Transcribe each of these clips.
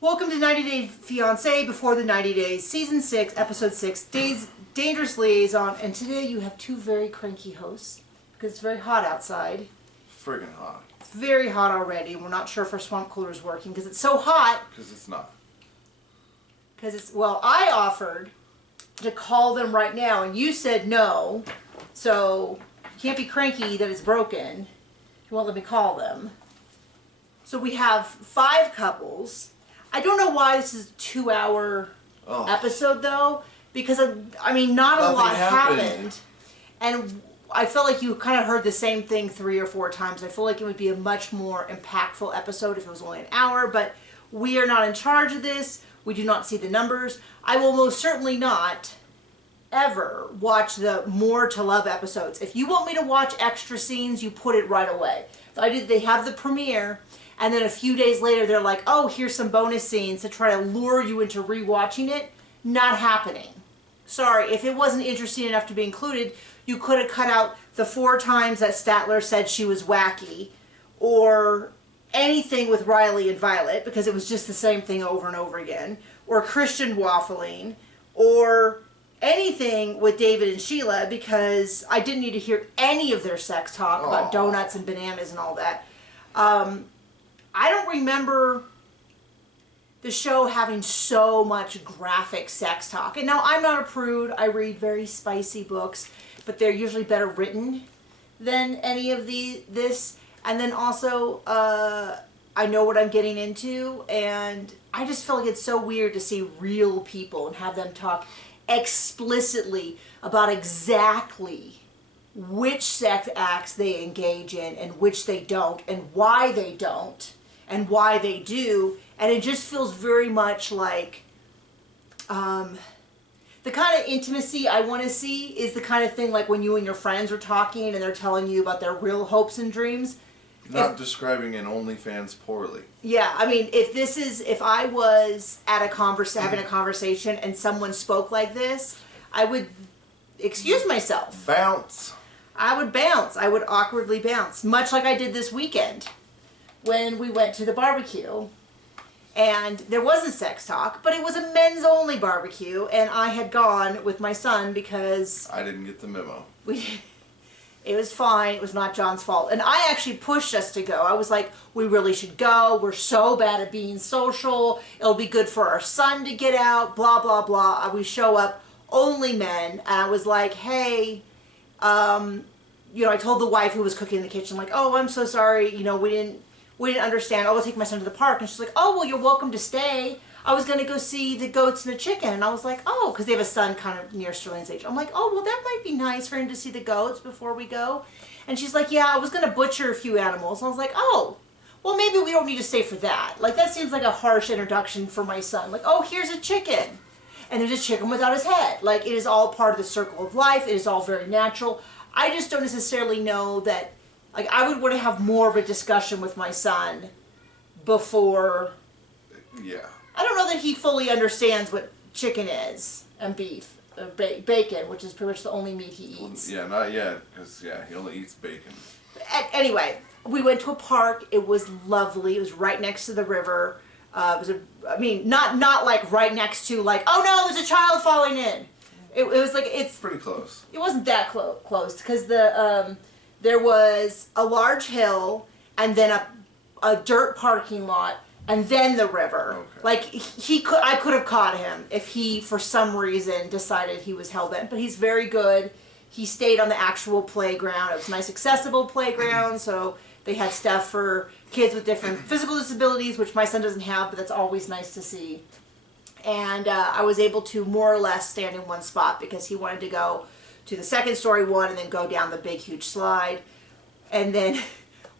Welcome to 90 Day Fiance Before the 90 Days, Season 6, Episode 6, Dangerous Liaison. And today you have two very cranky hosts because it's very hot outside. Friggin' hot. It's very hot already. We're not sure if our swamp cooler is working because it's so hot. Because it's not. Because it's, well, I offered to call them right now and you said no. So you can't be cranky that it's broken. You won't let me call them. So we have 5 couples. I don't know why this is a 2-hour episode though, because I mean not a lot happened, and I felt like you kind of heard the same thing 3 or 4 times. I feel like it would be a much more impactful episode if it was only an hour, but we are not in charge of this. We do not see the numbers. I will most certainly not ever watch the More to Love episodes. If you want me to watch extra scenes, you put it right away. They have the premiere. And then a few days later, they're like, oh, here's some bonus scenes to try to lure you into rewatching it. Not happening. Sorry, if it wasn't interesting enough to be included, you could have cut out the 4 times that Statler said she was wacky, or anything with Riley and Violet, because it was just the same thing over and over again, or Christian waffling, or anything with David and Sheila, because I didn't need to hear any of their sex talk about donuts and bananas and all that. I don't remember the show having so much graphic sex talk. And now I'm not a prude. I read very spicy books, but they're usually better written than any of this. And then also, I know what I'm getting into, and I just feel like it's so weird to see real people and have them talk explicitly about exactly which sex acts they engage in and which they don't, and why they don't, and why they do. And it just feels very much like the kind of intimacy I want to see is the kind of thing like when you and your friends are talking and they're telling you about their real hopes and dreams. Not describing an OnlyFans poorly. Yeah, I mean, if I was at a having a conversation and someone spoke like this, I would excuse myself. Bounce. I would bounce. I would awkwardly bounce, much like I did this weekend when we went to the barbecue. And there wasn't sex talk, but it was a men's only barbecue, and I had gone with my son because I didn't get the memo. It was fine. It was not John's fault. And I actually pushed us to go. I was like, we really should go. We're so bad at being social. It'll be good for our son to get out, blah, blah, blah. We show up, only men. And I was like, hey, you know, I told the wife who was cooking in the kitchen, like, oh, I'm so sorry. You know, we didn't understand. I'll take my son to the park. And she's like, oh, well, you're welcome to stay. I was going to go see the goats and the chicken. And I was like, oh, because they have a son kind of near Sterling's age. I'm like, oh, well, that might be nice for him to see the goats before we go. And she's like, yeah, I was going to butcher a few animals. And I was like, oh, well, maybe we don't need to stay for that. Like, that seems like a harsh introduction for my son. Like, oh, here's a chicken. And there's a chicken without his head. Like, it is all part of the circle of life. It is all very natural. I just don't necessarily know that, like, I would want to have more of a discussion with my son before. Yeah. I don't know that he fully understands what chicken is and beef, bacon, which is pretty much the only meat he eats. Yeah, not yet, because, yeah, he only eats bacon. Anyway, we went to a park. It was lovely. It was right next to the river. It was I mean, not like right next to, like, oh no, there's a child falling in. It was like, it's pretty close. It wasn't that close, because there was a large hill and then a dirt parking lot and then the river. Okay. Like, I could have caught him if he, for some reason, decided he was hell-bent. But he's very good. He stayed on the actual playground. It was a nice, accessible playground, so they had stuff for kids with different physical disabilities, which my son doesn't have, but that's always nice to see. And I was able to more or less stand in one spot because he wanted to go to the second story one and then go down the big, huge slide. And then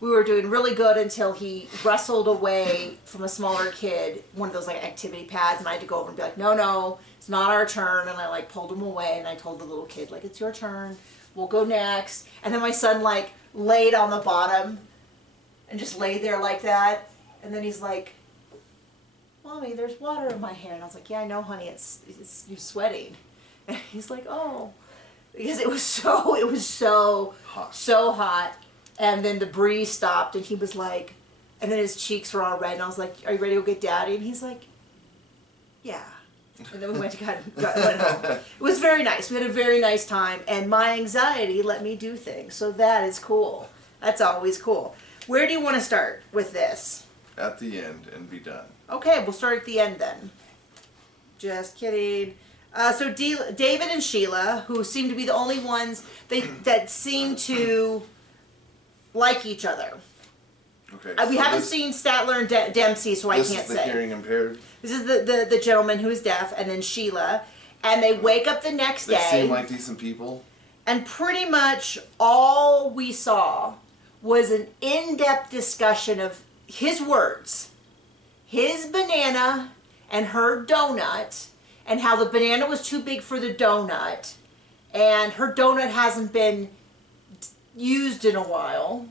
we were doing really good until he wrestled away from a smaller kid, one of those like activity pads, and I had to go over and be like, no, it's not our turn. And I like pulled him away, and I told the little kid, like, it's your turn. We'll go next. And then my son like laid on the bottom and just laid there like that. And then he's like, Mommy, there's water in my hair. And I was like, yeah, I know, honey, it's you're sweating. And he's like, oh, because it was so hot. And then the breeze stopped, and he was like, And then his cheeks were all red, and I was like, "Are you ready to go get Daddy?" And he's like, "Yeah." And then we went went home. It was very nice. We had a very nice time, and my anxiety let me do things. So that is cool. That's always cool. Where do you want to start with this? At the end and be done. Okay, we'll start at the end then. Just kidding. So David and Sheila, who seem to be the only ones that seem to like each other. Okay. We so haven't seen Statler and Dempsey, so I can't say. This is the hearing impaired? This is the gentleman who is deaf, and then Sheila. And they wake up the next day. They seem like decent people. And pretty much all we saw was an in-depth discussion of his words, his banana and her donut, and how the banana was too big for the donut, and her donut hasn't been used in a while.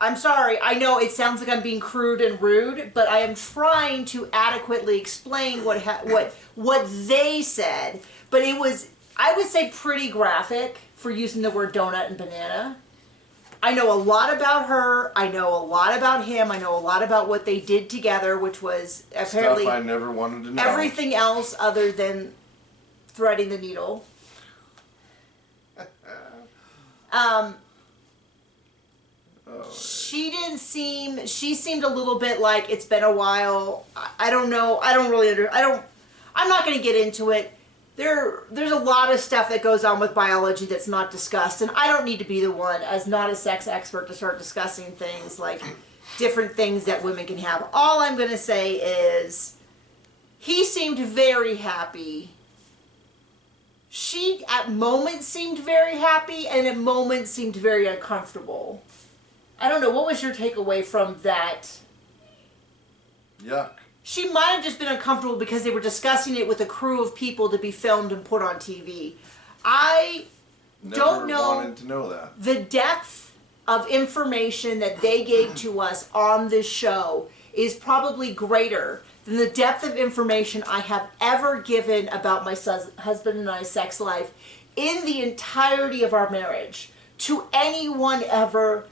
I'm sorry, I know it sounds like I'm being crude and rude, but I am trying to adequately explain what they said. But it was, I would say, pretty graphic for using the word donut and banana. I know a lot about her. I know a lot about him. I know a lot about what they did together, which was apparently stuff I never wanted to know. Everything else other than threading the needle. She seemed a little bit like it's been a while. I don't know. I'm not going to get into it. There's a lot of stuff that goes on with biology that's not discussed, and I don't need to be the one, as not a sex expert, to start discussing things like different things that women can have. All I'm going to say is he seemed very happy. She at moments seemed very happy, and at moments seemed very uncomfortable. I don't know, what was your takeaway from that? Yuck. She might have just been uncomfortable because they were discussing it with a crew of people to be filmed and put on TV. I don't know, wanted to know that. The depth of information that they gave to us on this show is probably greater than the depth of information I have ever given about my husband and I's sex life in the entirety of our marriage to anyone ever.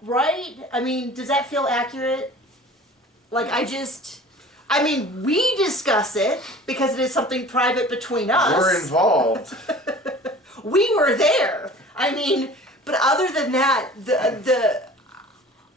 Right? I mean, does that feel accurate? Like, we discuss it because it is something private between us. We're involved. We were there. I mean, but other than that,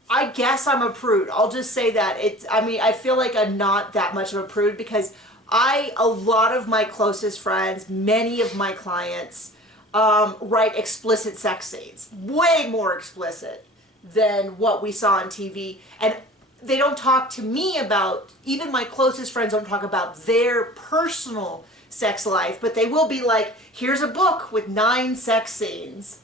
I guess I'm a prude. I'll just say that. I feel like I'm not that much of a prude because a lot of my closest friends, many of my clients, write explicit sex scenes. Way more explicit than what we saw on TV. And they don't talk to me about, even my closest friends don't talk about their personal sex life, but they will be like, here's a book with 9 sex scenes.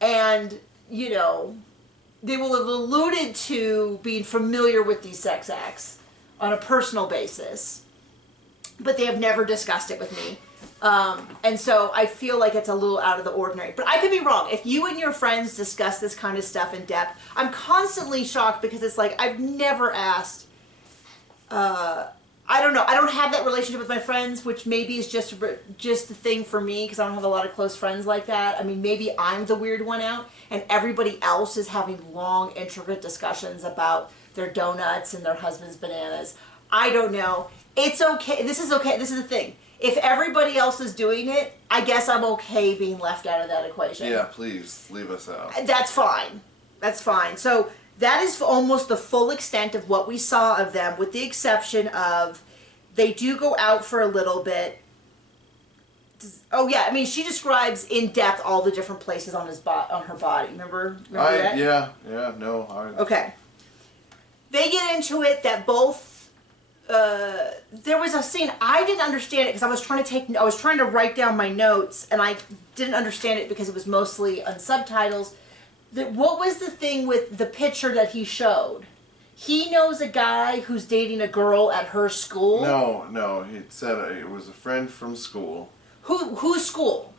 And, they will have alluded to being familiar with these sex acts on a personal basis, but they have never discussed it with me. And so I feel like it's a little out of the ordinary. But I could be wrong. If you and your friends discuss this kind of stuff in depth, I'm constantly shocked because it's like I've never asked. I don't know. I don't have that relationship with my friends, which maybe is just the thing for me because I don't have a lot of close friends like that. I mean, maybe I'm the weird one out, and everybody else is having long, intricate discussions about their donuts and their husband's bananas. I don't know. It's okay. This is okay. This is the thing. If everybody else is doing it, I guess I'm okay being left out of that equation. Yeah, please leave us out. That's fine. That's fine. So that is almost the full extent of what we saw of them, with the exception of they do go out for a little bit. Oh yeah, I mean, she describes in depth all the different places on her body. Remember that? Yeah, no. Okay. They get into it that both. There was a scene I didn't understand it because I was trying to write down my notes and I didn't understand it because it was mostly on subtitles. What was the thing with the picture that he showed? He knows a guy who's dating a girl at her school. No, he said it was a friend from school. Whose school?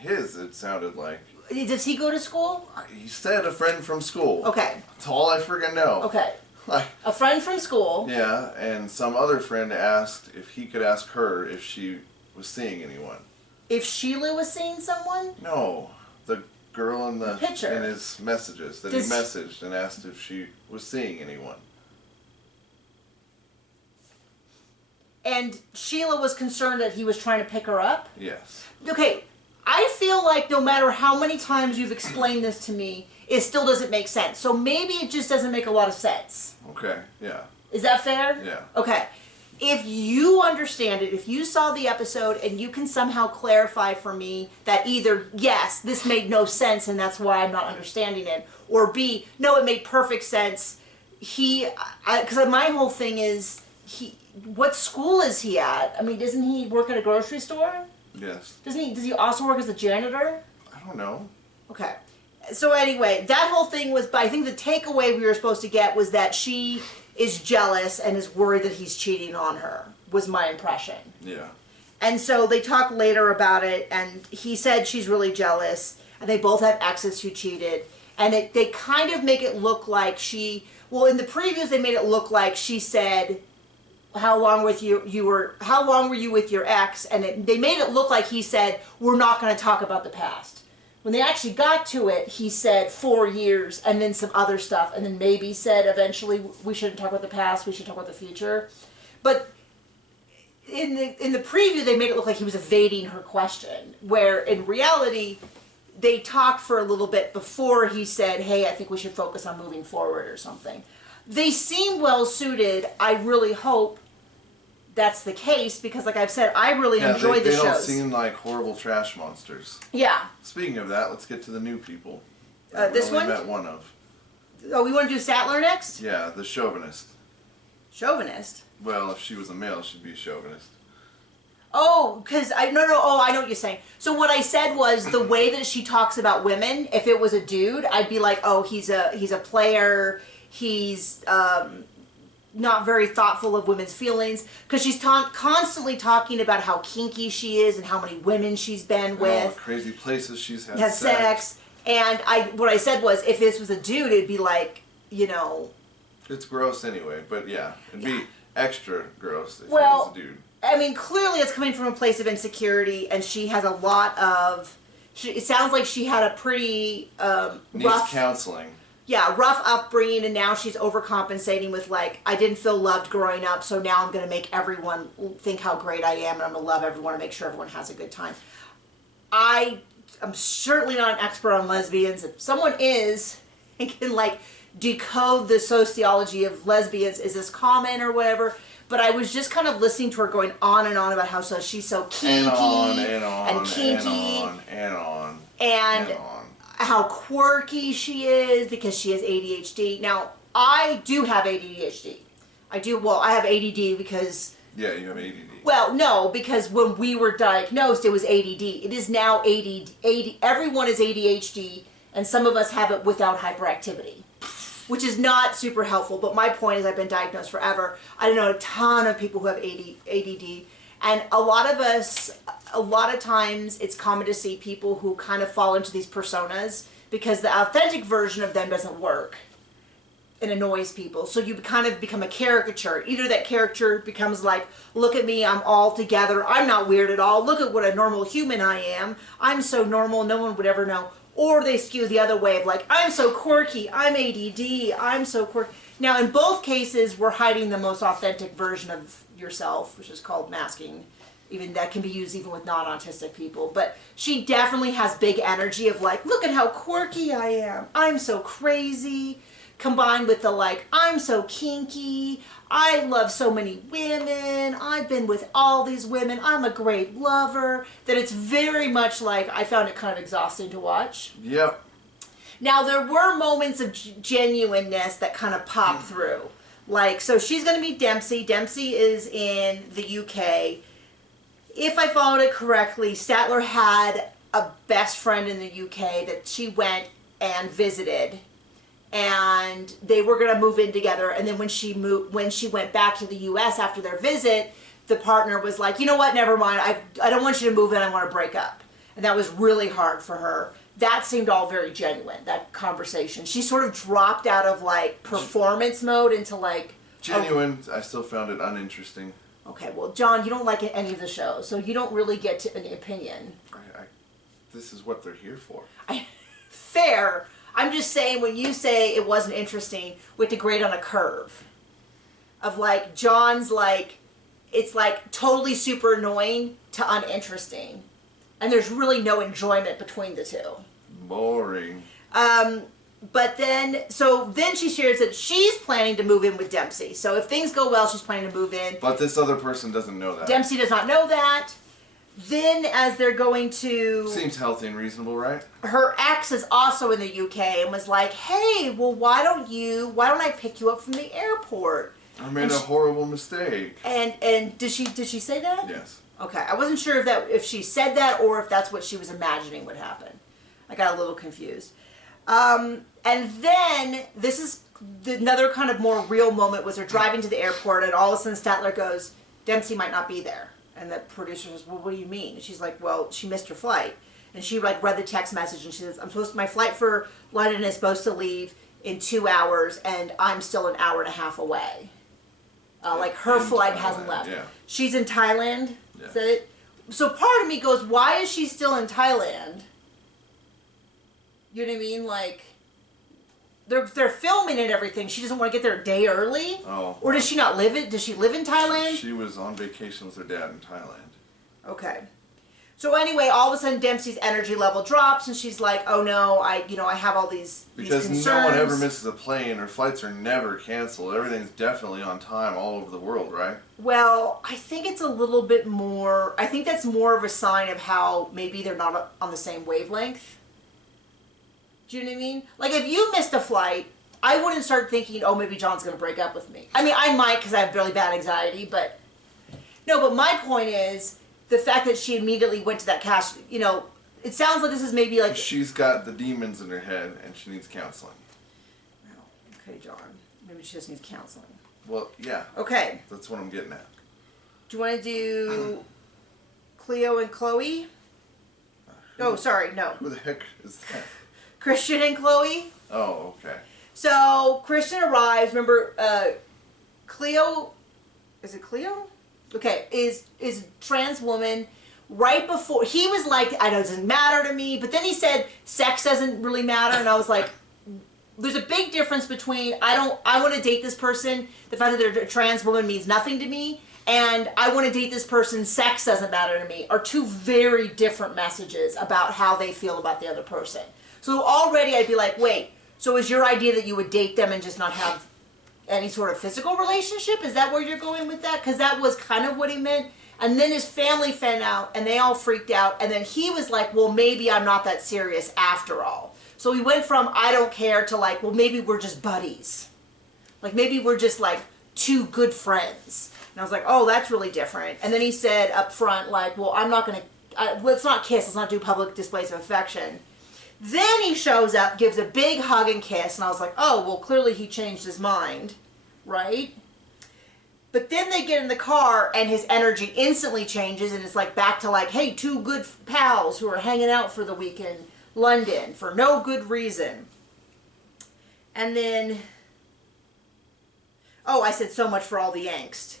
His, it sounded like. Does he go to school? He said a friend from school. Okay. That's all I friggin' know. Okay. Like, a friend from school. Yeah, and some other friend asked if he could ask her if she was seeing anyone. If Sheila was seeing someone? No, the girl in the picture in his messages that he messaged and asked if she was seeing anyone. And Sheila was concerned that he was trying to pick her up? Yes. Okay, I feel like no matter how many times you've explained this to me, it still doesn't make sense. So maybe it just doesn't make a lot of sense. Okay, yeah. Is that fair? Yeah. Okay. If you understand it, if you saw the episode and you can somehow clarify for me that either, yes, this made no sense and that's why I'm not understanding it, or B, no, it made perfect sense. Because my whole thing is, what school is he at? I mean, doesn't he work at a grocery store? Yes. Does he also work as a janitor? I don't know. Okay. So anyway, that whole thing was, but I think the takeaway we were supposed to get was that she is jealous and is worried that he's cheating on her, was my impression. Yeah. And so they talk later about it, and he said she's really jealous, and they both have exes who cheated, and they kind of make it look like in the previews they made it look like she said, how long were you with your ex? And they made it look like he said, we're not going to talk about the past. When they actually got to it, he said 4 years and then some other stuff, and then maybe said eventually we shouldn't talk about the past, we should talk about the future. But in the preview, they made it look like he was evading her question, where in reality, they talked for a little bit before he said, hey, I think we should focus on moving forward or something. They seem well suited. I really hope that's the case, because like I've said, I really enjoy the shows. They don't seem like horrible trash monsters. Yeah. Speaking of that, let's get to the new people. This we one? met one of. Oh, we want to do Statler next? Yeah, the chauvinist. Chauvinist? Well, if she was a male, she'd be a chauvinist. Oh, because I know what you're saying. So what I said was the way that she talks about women, if it was a dude, I'd be like, oh, he's a player, he's not very thoughtful of women's feelings, because she's constantly talking about how kinky she is and how many women she's been with. All the crazy places she's had sex. And what I said was, if this was a dude, it'd be like, It's gross anyway, but yeah, it'd be extra gross if it was a dude. I mean, clearly it's coming from a place of insecurity, and she has a lot of... it sounds like she had a pretty Needs rough... counseling. Yeah, rough upbringing, and now she's overcompensating with, like, I didn't feel loved growing up, so now I'm going to make everyone think how great I am, and I'm going to love everyone and make sure everyone has a good time. I'm certainly not an expert on lesbians. If someone is, and can, like, decode the sociology of lesbians, is this common or whatever? But I was just kind of listening to her going on and on about how she's so kinky and kinky and how quirky she is because she has ADHD. Now, I do have ADHD. I have ADD because... Yeah, you have ADD. Well, no, because when we were diagnosed, it was ADD. It is now ADD. Everyone is ADHD, and some of us have it without hyperactivity, which is not super helpful. But my point is I've been diagnosed forever. I know a ton of people who have ADD. And a lot of times it's common to see people who kind of fall into these personas because the authentic version of them doesn't work. It annoys people. So you kind of become a caricature. Either that caricature becomes like, look at me, I'm all together, I'm not weird at all, look at what a normal human I am, I'm so normal, no one would ever know. Or they skew the other way of like, I'm so quirky, I'm ADD, I'm so quirky. Now in both cases, we're hiding the most authentic version of yourself, which is called masking. Even that can be used even with non-autistic people. But she definitely has big energy of like, look at how quirky I am, I'm so crazy. Combined with the like, I'm so kinky, I love so many women, I've been with all these women, I'm a great lover, that it's very much like, I found it kind of exhausting to watch. Yep. Now there were moments of genuineness that kind of popped through. Like, so she's going to meet Dempsey. Dempsey is in the UK. If I followed it correctly, Statler had a best friend in the UK that she went and visited. And they were going to move in together. And then when she went back to the U.S. after their visit, the partner was like, you know what, never mind. I don't want you to move in. I want to break up. And that was really hard for her. That seemed all very genuine, that conversation. She sort of dropped out of like performance mode into like... Genuine. I still found it uninteresting. Okay, well, John, you don't like any of the shows, so you don't really get to any opinion. This is what they're here for. Fair. I'm just saying when you say it wasn't interesting, we have to grade on a curve. Of like, John's like, it's like totally super annoying to uninteresting. And there's really no enjoyment between the two. Boring. But then, then she shares that she's planning to move in with Dempsey. So if things go well, she's planning to move in. But this other person doesn't know that. Dempsey does not know that. Then as they're going to... Seems healthy and reasonable, right? Her ex is also in the UK and was like, hey, well, why don't I pick you up from the airport? I made a horrible mistake. And did she say that? Yes. Okay. I wasn't sure if she said that or if that's what she was imagining would happen. I got a little confused. And then, this is another kind of more real moment, was they're driving to the airport and all of a sudden Statler goes, Dempsey might not be there. And the producer says, well, what do you mean? And she's like, well, she missed her flight. And she like read the text message and she says, my flight for London is supposed to leave in 2 hours and I'm still an hour and a half away. Like her flight hasn't left. Yeah. She's in Thailand? Yeah. Is that it? So part of me goes, why is she still in Thailand? You know what I mean? Like, they're filming and everything. She doesn't want to get there a day early? Oh. Or does she not live it? Does she live in Thailand? She was on vacation with her dad in Thailand. Okay. So anyway, all of a sudden Dempsey's energy level drops and she's like, oh no, I have all these Because concerns. no one ever misses a plane. Her flights are never canceled. Everything's definitely on time all over the world, right? Well, I think it's a little bit more, I think that's more of a sign of how maybe they're not on the same wavelength. Do you know what I mean? Like, if you missed a flight, I wouldn't start thinking, oh, maybe John's going to break up with me. I mean, I might because I have really bad anxiety, but... No, but my point is, the fact that she immediately went to that cash, it sounds like this is maybe like... She's got the demons in her head and she needs counseling. Oh, okay, John. Maybe she just needs counseling. Well, yeah. Okay. That's what I'm getting at. Do you want to do Cleo and Chloe? Oh, sorry, no. Who the heck is that? Christian and Chloe. Oh, okay. So Christian arrives. Remember, Cleo. Is it Cleo? Okay, is trans woman. Right before he was like, I know it doesn't matter to me, but then he said sex doesn't really matter, and I was like, there's a big difference between I want to date this person. The fact that they're a trans woman means nothing to me, and I want to date this person. Sex doesn't matter to me. Are two very different messages about how they feel about the other person. So already I'd be like, wait, so is your idea that you would date them and just not have any sort of physical relationship? Is that where you're going with that? Because that was kind of what he meant. And then his family found out and they all freaked out. And then he was like, well, maybe I'm not that serious after all. So he went from I don't care to like, well, maybe we're just buddies. Like maybe we're just like two good friends. And I was like, oh, that's really different. And then he said up front, like, well, I'm not going to, let's not kiss. Let's not do public displays of affection. Then he shows up, gives a big hug and kiss, and I was like, oh, well, clearly he changed his mind, right? But then they get in the car, and his energy instantly changes, and it's like back to like, hey, two good pals who are hanging out for the week in London for no good reason. And then, oh, I said so much for all the angst.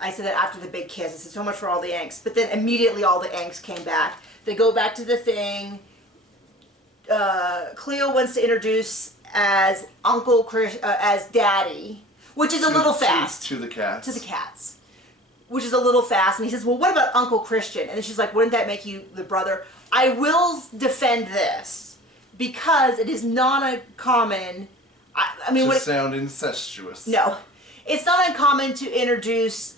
I said that after the big kiss. I said so much for all the angst. But then immediately all the angst came back. They go back to the thing. Cleo wants to introduce as Uncle Chris, as Daddy, which is a little fast. To the cats. To the cats. Which is a little fast. And he says, well, what about Uncle Christian? And then she's like, wouldn't that make you the brother? I will defend this because it is not uncommon. I mean, to sound incestuous. No. It's not uncommon to introduce,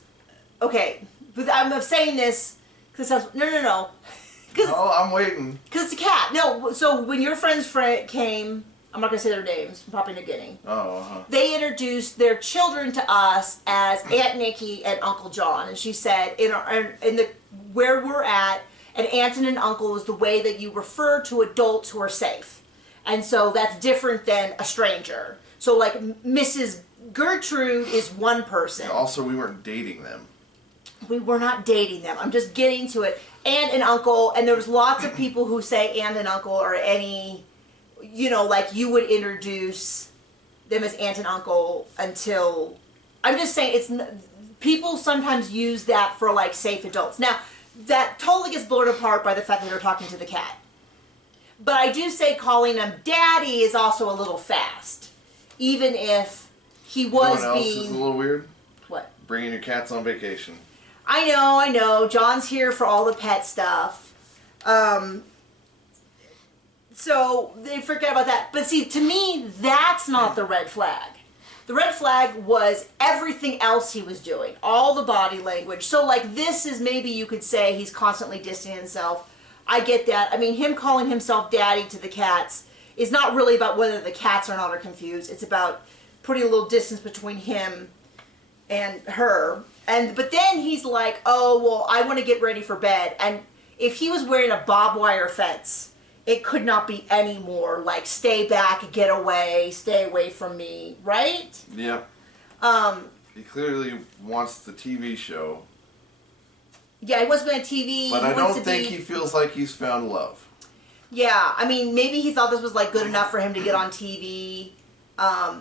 okay, but I'm saying this because no. Oh, I'm waiting. Because it's a cat. No, so when your friend's came, I'm not going to say their names from Papua New Guinea. Oh, uh-huh. They introduced their children to us as Aunt Nikki and Uncle John. And she said, where we're at, an aunt and an uncle is the way that you refer to adults who are safe. And so that's different than a stranger. So like Mrs. Gertrude is one person. Also, we weren't dating them. We were not dating them. I'm just getting to it. Aunt and uncle, and there's lots of people who say aunt and uncle or any, like you would introduce them as aunt and uncle until, I'm just saying people sometimes use that for like safe adults. Now, that totally gets blown apart by the fact that they're talking to the cat. But I do say calling him daddy is also a little fast. Even if he was you know what being... else is a little weird? What? Bringing your cats on vacation. I know. John's here for all the pet stuff. So they forget about that. But see, to me, that's not the red flag. The red flag was everything else he was doing. All the body language. So like this is maybe you could say he's constantly distancing himself. I get that. I mean, him calling himself daddy to the cats is not really about whether the cats are not or confused. It's about putting a little distance between him and her. But then he's like, oh, well, I want to get ready for bed. And if he was wearing a barbed wire fence, it could not be any more like stay back, get away, stay away from me, right? Yeah. He clearly wants the TV show. Yeah, he wasn't on TV. But I don't think he feels like he's found love. Yeah, I mean, maybe he thought this was like good enough for him to get on TV.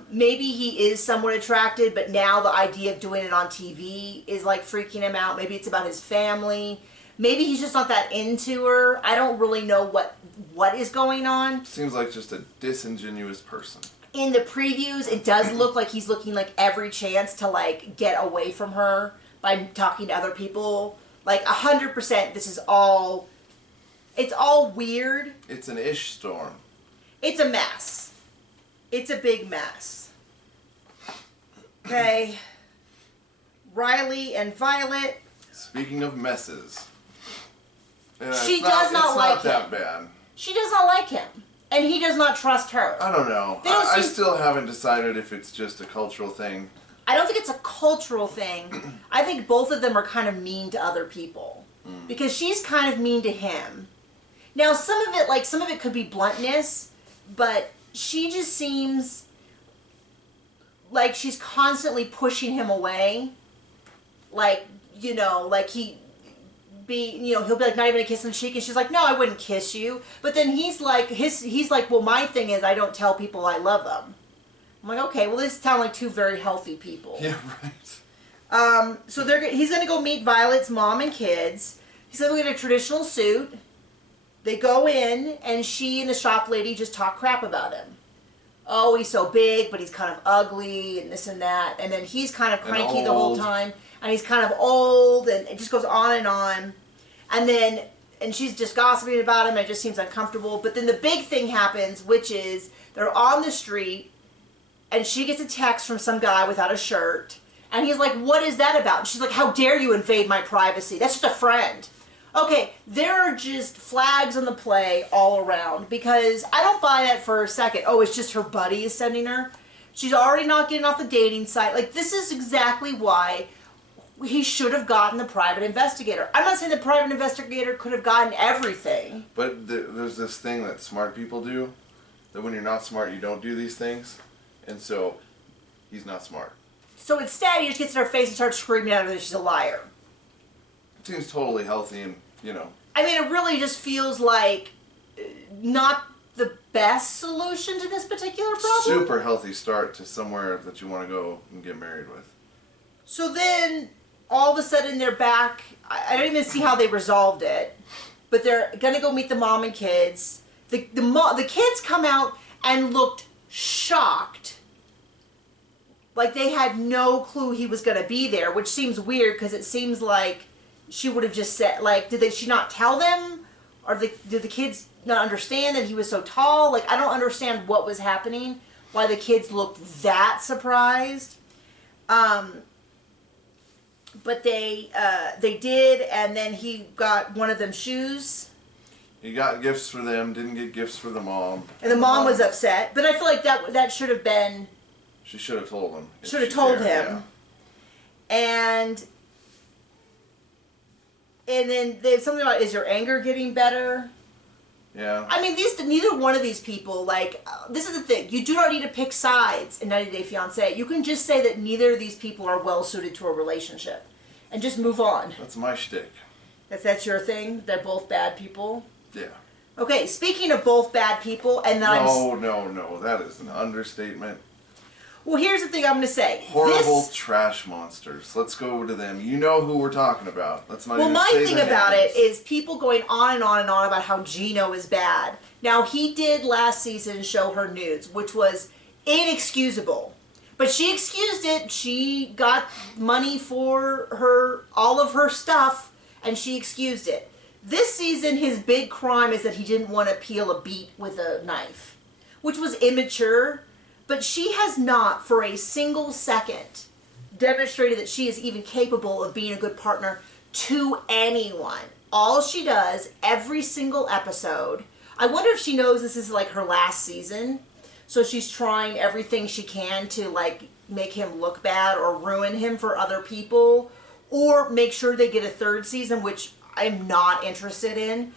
Maybe he is somewhat attracted, but now the idea of doing it on TV is like freaking him out. Maybe it's about his family. Maybe he's just not that into her. I don't really know what is going on. Seems like just a disingenuous person. In the previews, it does look like he's looking like every chance to like get away from her by talking to other people. Like 100%, this is all, it's all weird. It's an ish storm. It's a mess. It's a big mess. Okay. Riley and Violet. Speaking of messes. She does not like him. It's not that bad. She does not like him. And he does not trust her. I don't know. I still haven't decided if it's just a cultural thing. I don't think it's a cultural thing. I think both of them are kind of mean to other people. Because she's kind of mean to him. Now, some of it could be bluntness, but she just seems like she's constantly pushing him away. Like, like he'll be like, not even a kiss on the cheek, and she's like, no, I wouldn't kiss you. But then he's like, well, my thing is I don't tell people I love them. I'm like, okay, well, this sound like two very healthy people. Yeah, right. So he's going to go meet Violet's mom and kids. He's going to get a traditional suit. They go in, and she and the shop lady just talk crap about him. Oh, he's so big, but he's kind of ugly, and this and that. And then he's kind of cranky the whole time. And he's kind of old, and it just goes on. And she's just gossiping about him, and it just seems uncomfortable. But then the big thing happens, which is they're on the street, and she gets a text from some guy without a shirt. And he's like, what is that about? And she's like, how dare you invade my privacy? That's just a friend. Okay, there are just flags on the play all around, because I don't buy that for a second. Oh, it's just her buddy is sending her. She's already not getting off the dating site. Like, this is exactly why he should have gotten the private investigator. I'm not saying the private investigator could have gotten everything. But there's this thing that smart people do, that when you're not smart, you don't do these things. And so, he's not smart. So instead, he just gets in her face and starts screaming at her that she's a liar. It seems totally healthy and, I mean, it really just feels like not the best solution to this particular problem. Super healthy start to somewhere that you want to go and get married with. So then, all of a sudden, they're back. I don't even see how they resolved it. But they're going to go meet the mom and kids. The kids come out and looked shocked. Like they had no clue he was going to be there, which seems weird because it seems like she would have just said, like, did she not tell them? Or did the kids not understand that he was so tall? Like, I don't understand what was happening, why the kids looked that surprised. But they did, and then he got one of them shoes. He got gifts for them, didn't get gifts for the mom. And the mom was upset. But I feel like that should have been... She should have told him. Should have told him. Yeah. And then there's something about, is your anger getting better? Yeah. I mean, neither one of these people, like, this is the thing. You do not need to pick sides in 90 Day Fiancé. You can just say that neither of these people are well suited to a relationship. And just move on. That's my shtick. That's your thing? They're both bad people? Yeah. Okay, speaking of both bad people, and then No, that is an understatement. Well, here's the thing I'm going to say. Horrible trash monsters. Let's go to them. You know who we're talking about. Let's not Well, even my say thing their about names. it is people going on and on and on about how Gino is bad. Now, he did last season show her nudes, which was inexcusable. But she excused it. She got money for all of her stuff, and she excused it. This season, his big crime is that he didn't want to peel a beet with a knife, which was immature. But she has not, for a single second, demonstrated that she is even capable of being a good partner to anyone. All she does, every single episode, I wonder if she knows this is like her last season, so she's trying everything she can to like make him look bad or ruin him for other people, or make sure they get a third season, which I'm not interested in.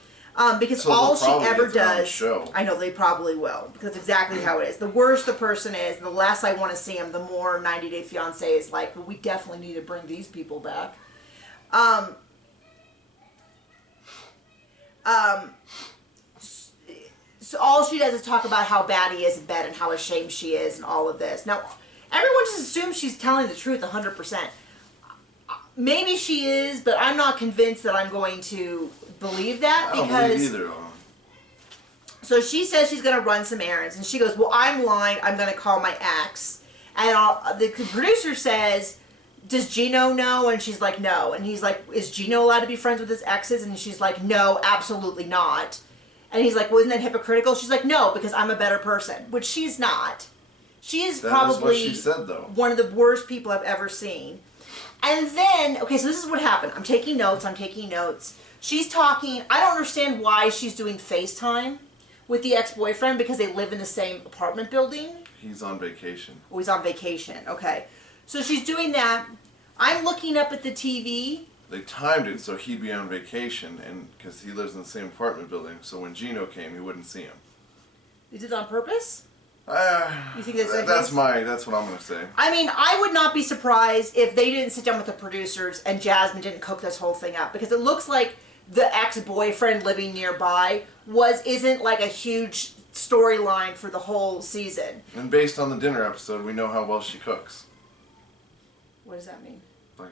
Because So all they'll she probably ever get their own does, show. I know they probably will, because it's exactly how it is. The worse the person is, the less I want to see him, the more 90 Day Fiance is like, well, we definitely need to bring these people back. So all she does is talk about how bad he is in bed and how ashamed she is and all of this. Now, everyone just assumes she's telling the truth 100%. Maybe she is, but I'm not convinced that I'm going to believe that, I don't because believe either of them. so she says she's going to run some errands, and she goes, well, I'm lying, I'm going to call my ex. And the producer says, does Gino know? And she's like, no. And he's like, is Gino allowed to be friends with his exes? And she's like, no, absolutely not. And he's like, well, isn't that hypocritical? She's like, no, because I'm a better person, which she's not. She is That probably is what she said, though. one of the worst people I've ever seen. And then, okay, so this is what happened. I'm taking notes. She's talking. I don't understand why she's doing FaceTime with the ex-boyfriend, because they live in the same apartment building. He's on vacation. Oh, he's on vacation. Okay. So she's doing that. I'm looking up at the TV. They timed it so he'd be on vacation, and because he lives in the same apartment building, so when Gino came, he wouldn't see him. They did it on purpose? You think that's that's what I'm gonna say. I mean, I would not be surprised if they didn't sit down with the producers and Jasmine didn't cook this whole thing up, because it looks like the ex-boyfriend living nearby isn't like a huge storyline for the whole season. And based on the dinner episode, we know how well she cooks. What does that mean? Like,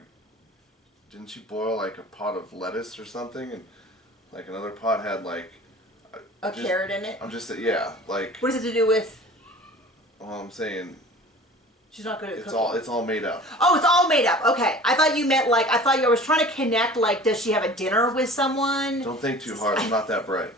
didn't she boil like a pot of lettuce or something, and like another pot had like A carrot in it? I'm just yeah, like. What does it to do with? Well, I'm saying. She's not good at It's cooking. all made up. Oh, it's all made up. Okay. I thought you meant like, I was trying to connect, like, does she have a dinner with someone? Don't think too hard. I'm not that bright.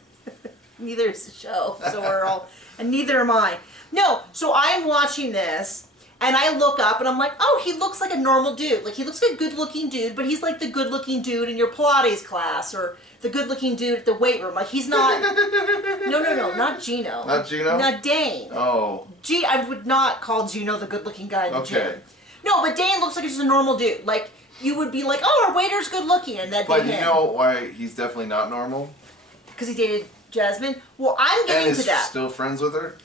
Neither is the show. So we're all, and neither am I. No, so I'm watching this, and I look up, and I'm like, oh, he looks like a normal dude. Like, he looks like a good-looking dude, but he's like the good-looking dude in your Pilates class, or the good-looking dude at the weight room. Like, he's not, no, not Gino. Not Gino? Not Dane. Oh. I would not call Gino the good-looking guy in the Okay. gym. No, but Dane looks like he's just a normal dude. Like, you would be like, oh, our waiter's good-looking, and that'd But be you him. know why he's definitely not normal? Because he dated Jasmine. Well, I'm And getting is to that. still friends with her?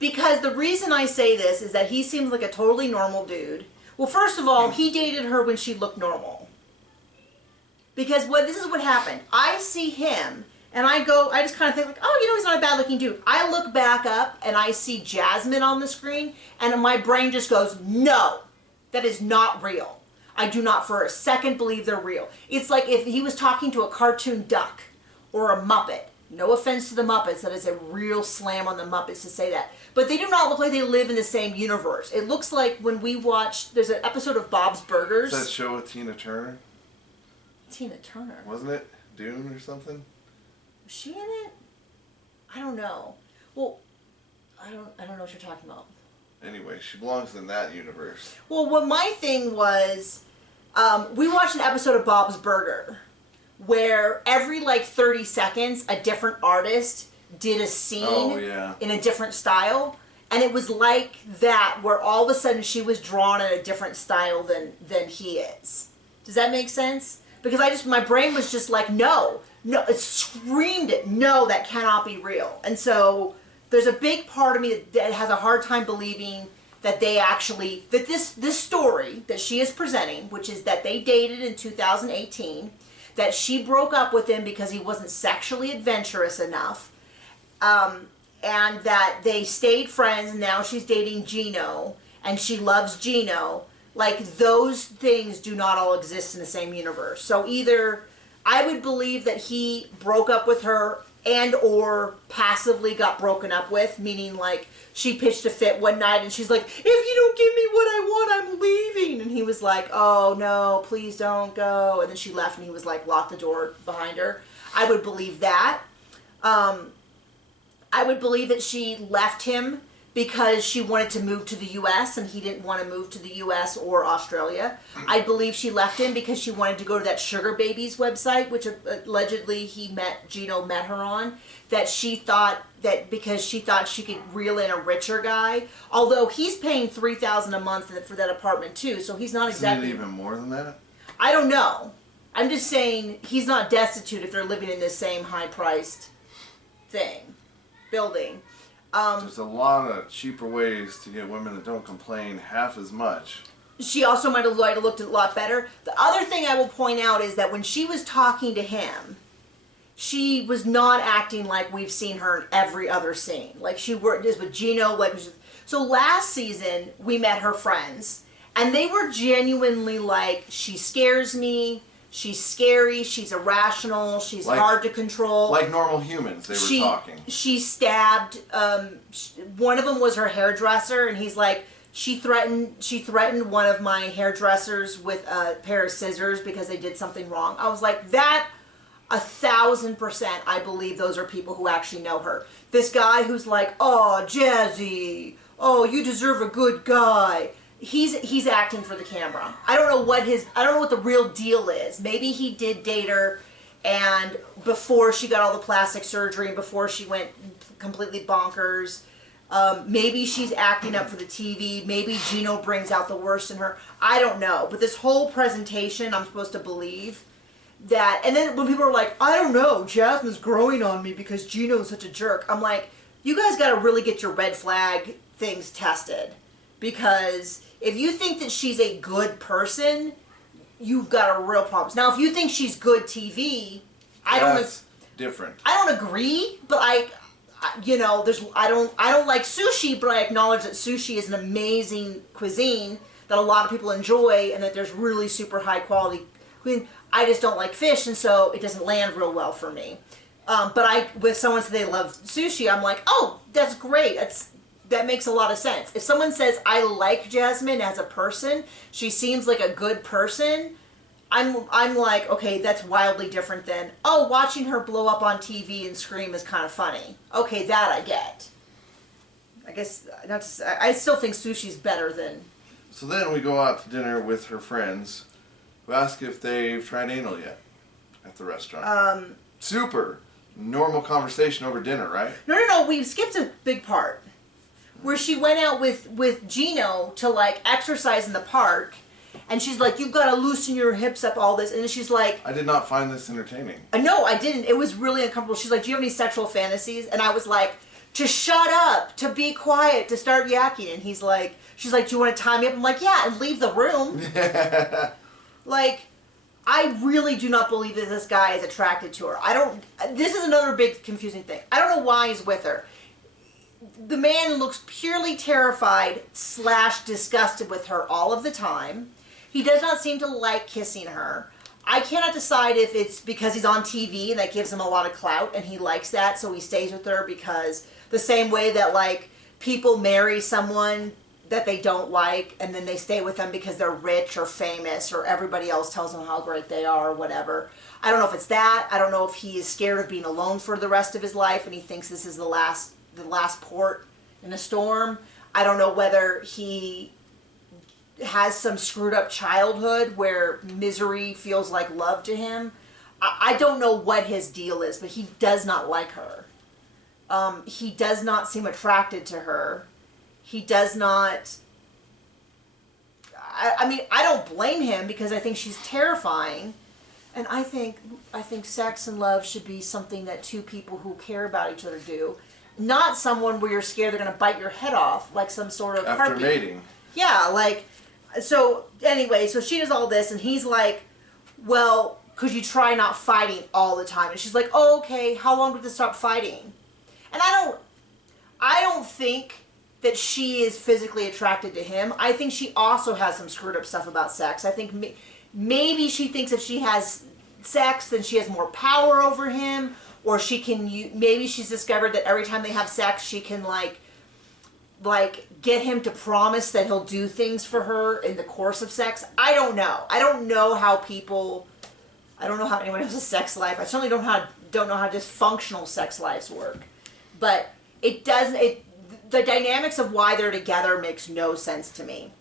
Because the reason I say this is that he seems like a totally normal dude. Well, first of all, he dated her when she looked normal. Because this is what happened. I see him, and I just kind of think like, oh, he's not a bad-looking dude. I look back up, and I see Jasmine on the screen, and my brain just goes, no, that is not real. I do not for a second believe they're real. It's like if he was talking to a cartoon duck or a Muppet. No offense to the Muppets, that is a real slam on the Muppets to say that. But they do not look like they live in the same universe. It looks like when we watched, there's an episode of Bob's Burgers. That show with Tina Turner? Tina Turner? Wasn't it? Dune or something? Was she in it? I don't know. Well, I don't know what you're talking about. Anyway, she belongs in that universe. Well, what my thing was, we watched an episode of Bob's Burger where every 30 seconds a different artist did a scene in a different style, and it was like that where all of a sudden she was drawn in a different style than he is. Does that make sense? Because my brain was just like, no, it screamed it, no, that cannot be real. And so there's a big part of me that has a hard time believing that this story that she is presenting, which is that they dated in 2018, that she broke up with him because he wasn't sexually adventurous enough, and that they stayed friends, and now she's dating Gino, and she loves Gino, like those things do not all exist in the same universe. So either I would believe that he broke up with her and or passively got broken up with, meaning like she pitched a fit one night and she's like, if you don't give me what I want, I'm leaving. And he was like, oh no, please don't go. And then she left and he was like, locked the door behind her. I would believe that. I would believe that she left him because she wanted to move to the U.S. and he didn't want to move to the U.S. or Australia. I believe she left him because she wanted to go to that Sugar Babies website, which allegedly Gino met her on, that she thought that because she thought she could reel in a richer guy, although he's paying $3,000 a month for that apartment too, so he's not exactly... Isn't it even more than that? I don't know. I'm just saying he's not destitute if they're living in this same high-priced building. There's a lot of cheaper ways to get women that don't complain half as much. She also might have looked a lot better. The other thing I will point out is that when she was talking to him, she was not acting like we've seen her in every other scene. Like she worked just with Gino. So last season, we met her friends, and they were genuinely like, she scares me. She's scary, she's irrational, she's hard to control. Like normal humans, they were talking. She stabbed, one of them was her hairdresser, and he's like, she threatened one of my hairdressers with a pair of scissors because they did something wrong. I was like, that, 1,000%, I believe those are people who actually know her. This guy who's like, oh, Jazzy, oh, you deserve a good guy. He's acting for the camera. I don't know what the real deal is. Maybe he did date her, and before she got all the plastic surgery and before she went completely bonkers, maybe she's acting up for the TV. Maybe Gino brings out the worst in her. I don't know. But this whole presentation, I'm supposed to believe that. And then when people are like, I don't know, Jasmine's growing on me because Gino's such a jerk. I'm like, you guys got to really get your red flag things tested, because if you think that she's a good person, you've got a real problem. Now, if you think she's good TV, That's different. I don't agree, but I don't like sushi, but I acknowledge that sushi is an amazing cuisine that a lot of people enjoy, and that there's really super high quality cuisine. I just don't like fish, and so it doesn't land real well for me. But with someone says they love sushi, I'm like, oh, that's great. That makes a lot of sense. If someone says, I like Jasmine as a person, she seems like a good person, I'm like, okay, that's wildly different than, oh, watching her blow up on TV and scream is kind of funny. Okay, that I get. I guess, I still think sushi's better than... So then we go out to dinner with her friends, who ask if they've tried anal yet at the restaurant. Super normal conversation over dinner, right? No, we skipped a big part. Where she went out with Gino to like exercise in the park, and she's like, you've got to loosen your hips up, all this, and then she's like, I did not find this entertaining. No, I didn't. It was really uncomfortable. She's like, do you have any sexual fantasies? And I was like, to shut up, to be quiet, to start yakking. And she's like, do you want to tie me up? I'm like, yeah, and leave the room. Like, I really do not believe that this guy is attracted to her. This is another big confusing thing. I don't know why he's with her. The man looks purely terrified / disgusted with her all of the time. He does not seem to like kissing her. I cannot decide if it's because he's on TV and that gives him a lot of clout and he likes that, so he stays with her because the same way that like people marry someone that they don't like and then they stay with them because they're rich or famous or everybody else tells them how great they are or whatever. I don't know if it's that. I don't know if he is scared of being alone for the rest of his life and he thinks this is the last port in a storm. I don't know whether he has some screwed up childhood where misery feels like love to him. I don't know what his deal is, but he does not like her. He does not seem attracted to her. He does not... I mean, I don't blame him because I think she's terrifying. And I think sex and love should be something that two people who care about each other do. Not someone where you're scared they're going to bite your head off, like some sort of after harpy. mating. Yeah, like, so anyway, so she does all this, and he's like, well, could you try not fighting all the time? And she's like, oh, okay, how long did this stop fighting? And I don't think that she is physically attracted to him. I think she also has some screwed up stuff about sex. I think maybe she thinks if she has sex, then she has more power over him, or she can, maybe she's discovered that every time they have sex, she can like get him to promise that he'll do things for her in the course of sex. I don't know. I don't know how anyone has a sex life. I certainly don't know how dysfunctional sex lives work. But the dynamics of why they're together makes no sense to me.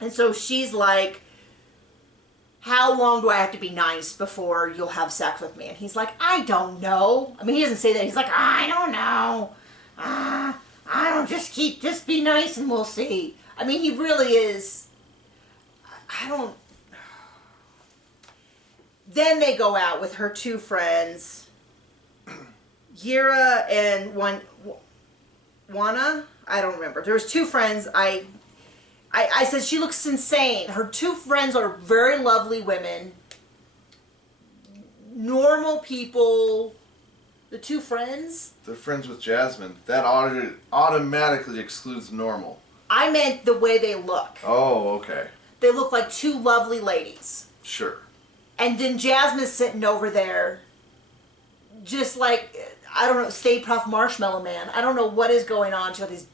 And so she's like, how long do I have to be nice before you'll have sex with me? And he's like, I don't know. I mean, he doesn't say that. He's like, I don't know. I don't, just be nice and we'll see. I mean, he really is, Then they go out with her two friends, Yira and Wana. I don't remember. There was two friends. I said she looks insane. Her two friends are very lovely women, normal people. The two friends. They're friends with Jasmine. That automatically excludes normal. I meant the way they look. Oh, okay. They look like two lovely ladies. Sure. And then Jasmine's sitting over there, just like, I don't know, Stay Puft Marshmallow Man. I don't know what is going on. She's got these,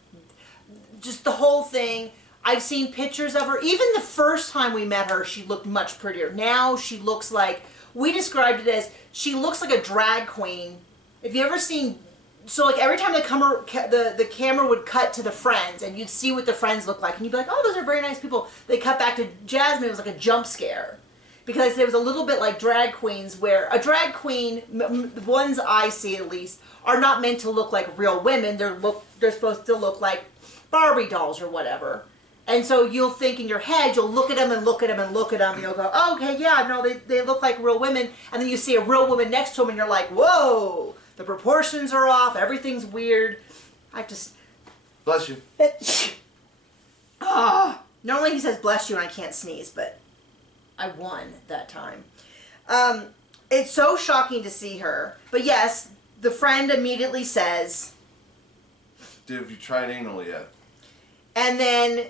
just the whole thing. I've seen pictures of her. Even the first time we met her, she looked much prettier. Now she looks like, we described it as, she looks like a drag queen. If you ever seen, so like every time the camera would cut to the friends and you'd see what the friends look like and you'd be like, oh, those are very nice people. They cut back to Jasmine, it was like a jump scare. Because there was a little bit like drag queens where a drag queen, the ones I see at least, are not meant to look like real women. They're supposed to look like Barbie dolls or whatever. And so you'll think in your head, you'll look at them and look at them and look at them and you'll go, oh, okay, yeah, no, they look like real women. And then you see a real woman next to them and you're like, whoa, the proportions are off, everything's weird. I just... Bless you. Normally he says bless you and I can't sneeze, but I won that time. It's so shocking to see her. But yes, the friend immediately says... Dude, have you tried anal yet? And then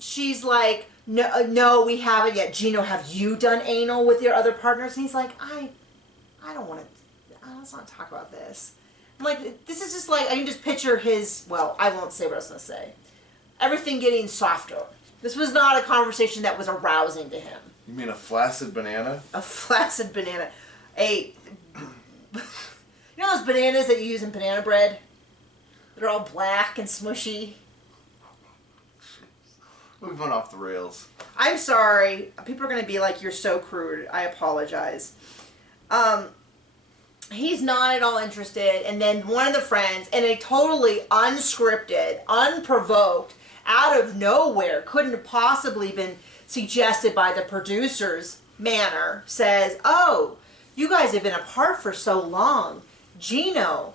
she's like, no, we haven't yet. Gino, have you done anal with your other partners? And he's like, I don't want to, let's not talk about this. I'm like, this is just like, I can just picture his, well, I won't say what I was going to say. Everything getting softer. This was not a conversation that was arousing to him. You mean a flaccid banana? A flaccid banana. You know those bananas that you use in banana bread? They're all black and smushy. We've gone off the rails. I'm sorry. People are going to be like, you're so crude. I apologize. He's not at all interested. And then one of the friends, in a totally unscripted, unprovoked, out of nowhere, couldn't have possibly been suggested by the producer's manner, says, oh, you guys have been apart for so long. Gino,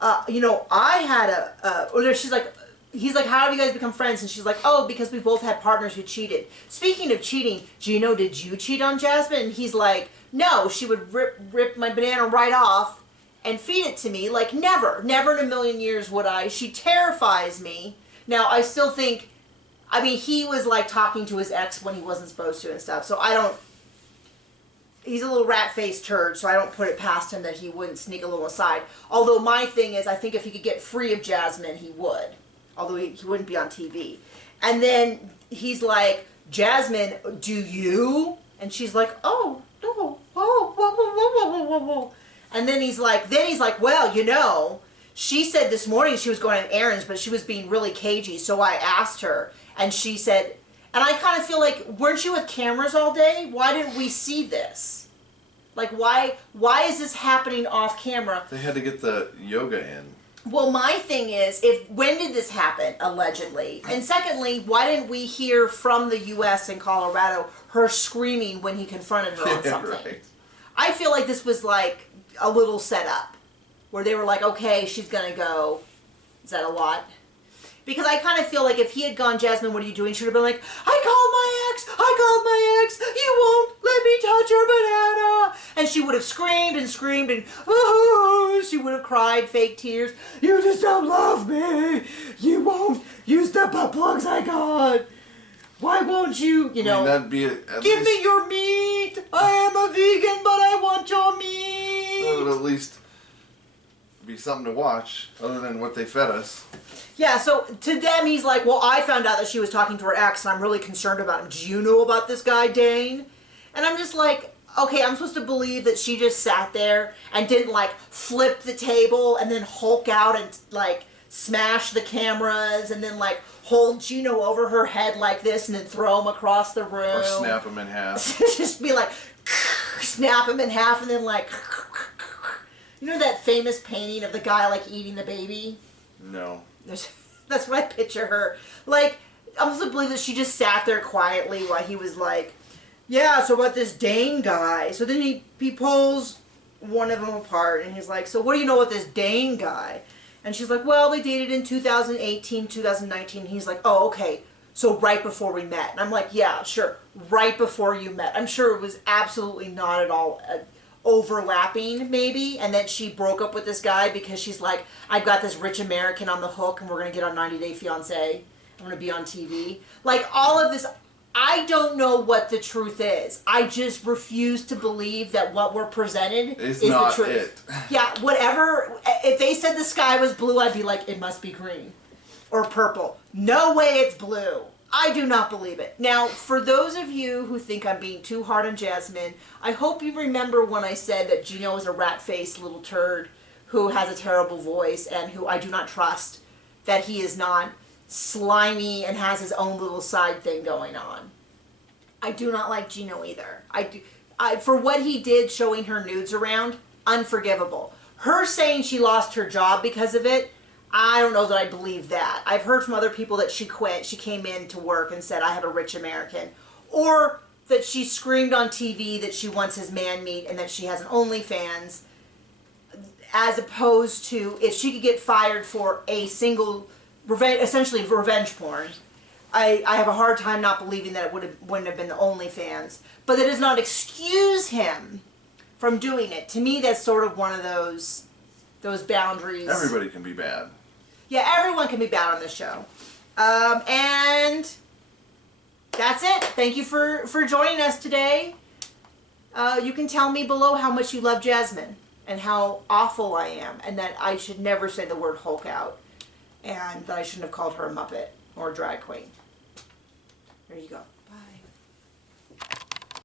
I had or she's like, he's like, how have you guys become friends? And she's like, oh, because we both had partners who cheated. Speaking of cheating, Gino, did you cheat on Jasmine? And he's like, no, she would rip my banana right off and feed it to me. Like, never in a million years would I. She terrifies me. Now, I still think, I mean, he was like talking to his ex when he wasn't supposed to and stuff. So he's a little rat-faced turd, so I don't put it past him that he wouldn't sneak a little aside. Although my thing is, I think if he could get free of Jasmine, he would. Although he wouldn't be on TV. And then he's like, Jasmine, do you? And she's like, oh, no. Oh. And then he's like, well, she said this morning she was going on errands, but she was being really cagey. So I asked her, and she said, and I kind of feel like, weren't you with cameras all day? Why didn't we see this? Like, why is this happening off camera? They had to get the yoga in. Well, my thing is, when did this happen, allegedly? And secondly, why didn't we hear from the U.S. and Colorado her screaming when he confronted her on something? Right. I feel like this was like a little set up, where they were like, okay, she's going to go. Is that a lot? Because I kind of feel like if he had gone, Jasmine, what are you doing? She would have been like, I called my ex. You won't let me touch your banana. And she would have screamed and screamed and oh, she would have cried fake tears. You just don't love me. You won't use the butt plugs I got. Why won't you, you know, that'd be give me your meat. I am a vegan, but I want your meat. That would at least be something to watch, other than what they fed us. Yeah, so to them, he's like, well, I found out that she was talking to her ex, and I'm really concerned about him. Do you know about this guy, Dane? And I'm just like, okay, I'm supposed to believe that she just sat there and didn't, like, flip the table and then Hulk out and, like, smash the cameras and then, like, hold Gino over her head like this and then throw him across the room. Or snap him in half. Just be like, snap him in half and then, like, you know that famous painting of the guy, like, eating the baby? No. That's what I picture her. Like, I'm supposed to believe that she just sat there quietly while he was like, yeah, so about this Dane guy. So then he pulls one of them apart and he's like, so what do you know about this Dane guy? And she's like, well, they dated in 2018, 2019. He's like, oh, okay, so right before we met. And I'm like, yeah, sure, right before you met. I'm sure it was absolutely not at all overlapping, maybe. And then she broke up with this guy because she's like, I've got this rich American on the hook and we're going to get on 90 Day Fiance. I'm going to be on TV. Like, all of this, I don't know what the truth is. I just refuse to believe that what we're presented is the truth. Yeah, whatever. If they said the sky was blue, I'd be like, it must be green or purple. No way it's blue. I do not believe it. Now, for those of you who think I'm being too hard on Jasmine, I hope you remember when I said that Gino is a rat-faced little turd who has a terrible voice and who I do not trust, that he is not slimy and has his own little side thing going on. I do not like Gino either. For what he did showing her nudes around, unforgivable. Her saying she lost her job because of it, I don't know that I believe that. I've heard from other people that she quit. She came in to work and said, I have a rich American. Or that she screamed on TV that she wants his man meat and that she has an OnlyFans, as opposed to if she could get fired for a single, essentially revenge porn. I have a hard time not believing that it wouldn't have been the OnlyFans. But that does not excuse him from doing it. To me, that's sort of one of those boundaries. Everybody can be bad. Yeah, everyone can be bad on this show. And that's it. Thank you for joining us today. You can tell me below how much you love Jasmine and how awful I am and that I should never say the word Hulk out and that I shouldn't have called her a Muppet or a drag queen. There you go.